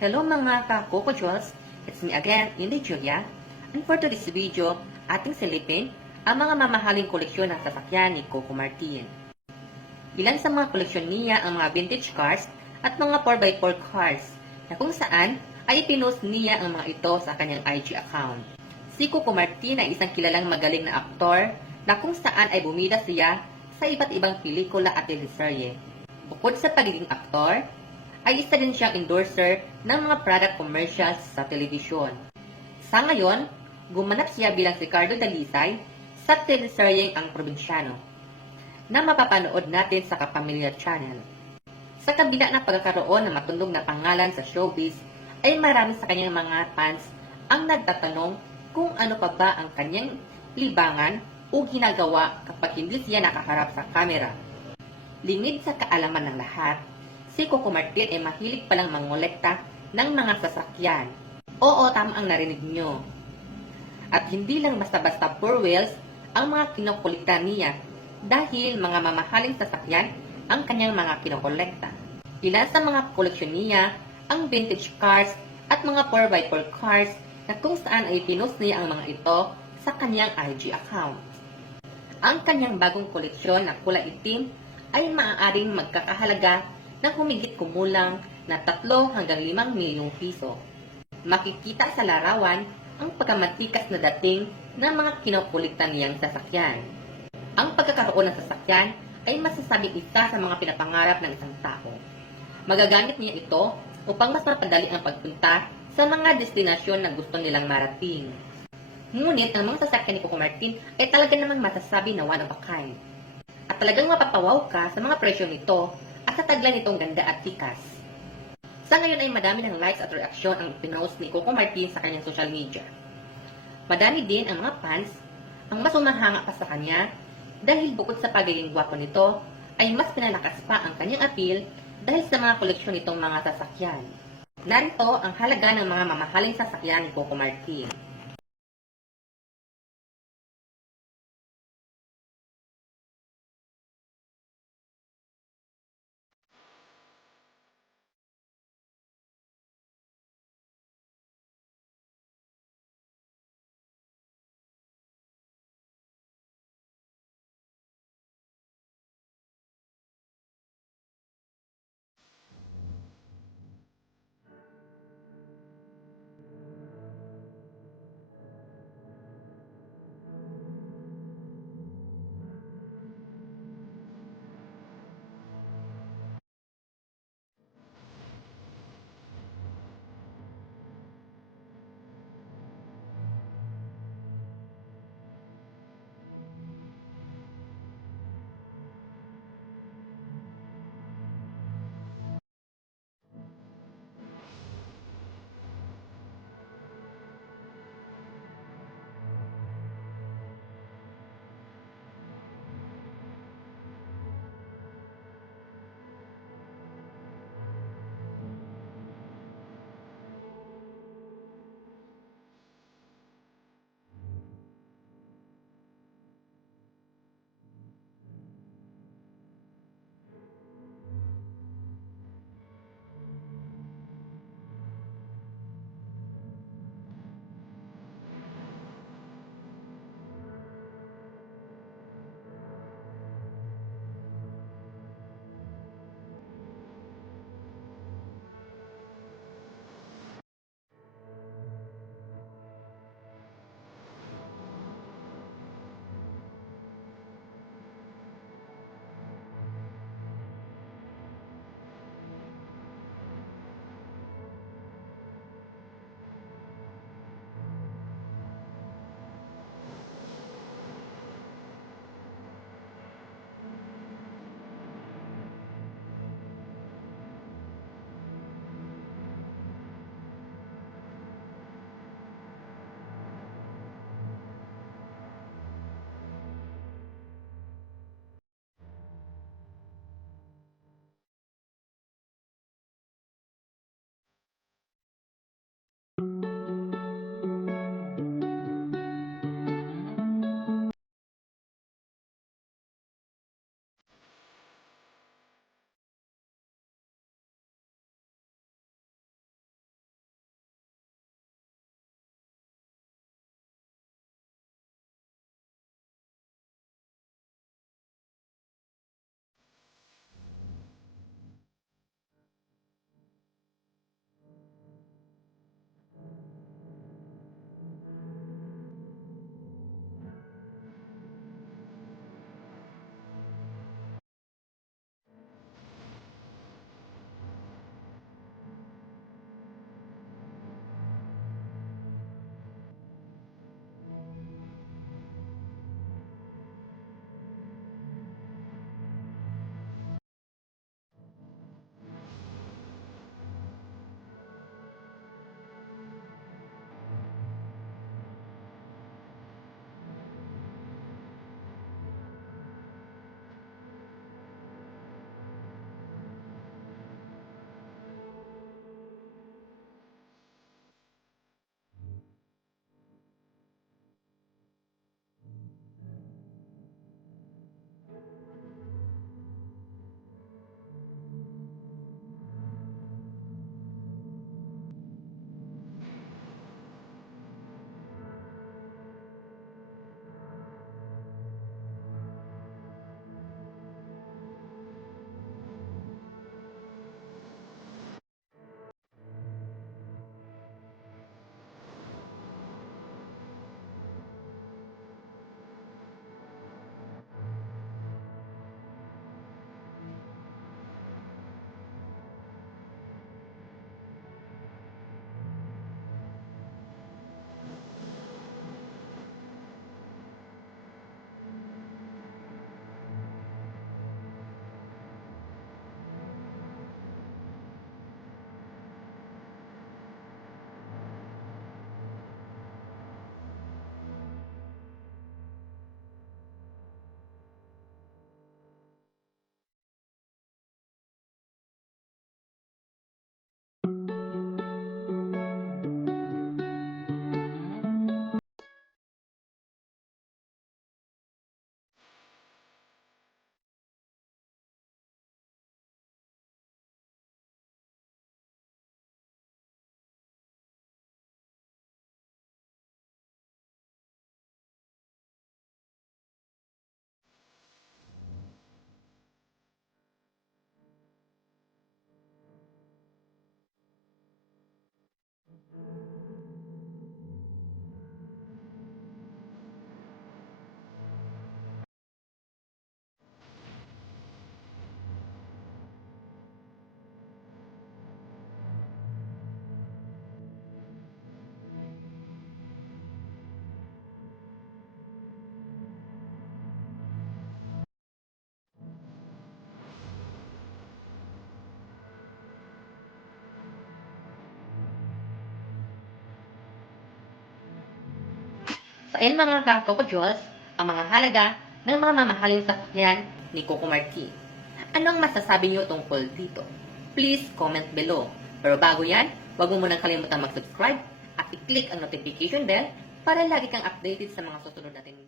Hello mga ka-Coco Jewels, it's me again, Indy Julia. And for today's video, ating silipin ang mga mamahaling koleksyon ng sasakyan ni Coco Martin. Ilan sa mga koleksyon niya ang mga vintage cars at mga 4x4 cars na kung saan ay ipinost niya ang mga ito sa kanyang IG account. Si Coco Martin ay isang kilalang magaling na aktor na kung saan ay bumida siya sa iba't ibang pelikula at teleserye. Bukod sa pagiging aktor, ay isa din siyang endorser ng mga product commercials sa telebisyon. Sa ngayon, gumanap siya bilang si Carlo Dalisay sa teleseryeng Ang Probinsyano, na mapapanood natin sa Kapamilya Channel. Sa kabila ng pagkakaroon ng matundog na pangalan sa showbiz, ay marami sa kanyang mga fans ang nagtatanong kung ano pa ba ang kanyang libangan o ginagawa kapag hindi siya nakaharap sa kamera. Lingid sa kaalaman ng lahat, si Coco Martin ay mahilig palang mangolekta ng mga sasakyan. Oo, tama ang narinig nyo. At hindi lang basta-basta four wheels ang mga kinokolekta niya dahil mga mamahaling sasakyan ang kanyang mga kinokolekta. Ilan sa mga koleksyon niya ang vintage cars at mga 4x4 cars na kung saan ay pinost niya ang mga ito sa kanyang IG account. Ang kanyang bagong koleksyon na kulay itim ay maaaring magkakahalaga ng humigit kumulang na 3 hanggang 5 milyong piso. Makikita sa larawan ang pagkamatikas na dating ng mga kinukuliktan niyang sasakyan. Ang pagkakaroon ng sasakyan ay masasabing isa sa mga pinapangarap ng isang tao. Magagamit niya ito upang mas mapadali ang pagpunta sa mga destinasyon na gusto nilang marating. Ngunit ang mga sasakyan ni Coco Martin ay talaga namang masasabi na one of a kind. At talagang mapapawaw ka sa mga presyo nito at sa taglan nitong ganda at tikas. Sa ngayon ay madami ng likes at reaksyon ang pinost ni Coco Martin sa kanyang social media. Madami din ang mga fans ang mas umahanga pa sa kanya dahil bukod sa pagiging gwapo nito ay mas pinalakas pa ang kanyang appeal dahil sa mga koleksyon nitong mga sasakyan. Narito ang halaga ng mga mamahaling sasakyan ni Coco Martin. ayan mga kako Diyos, ang mga halaga ng mga mamahaling sasakyan ni Coco Martin. Ano ang masasabi niyo tungkol dito? Please comment below. Pero bago yan, huwag mo munang kalimutan mag-subscribe at i-click ang notification bell para lagi kang updated sa mga susunod natin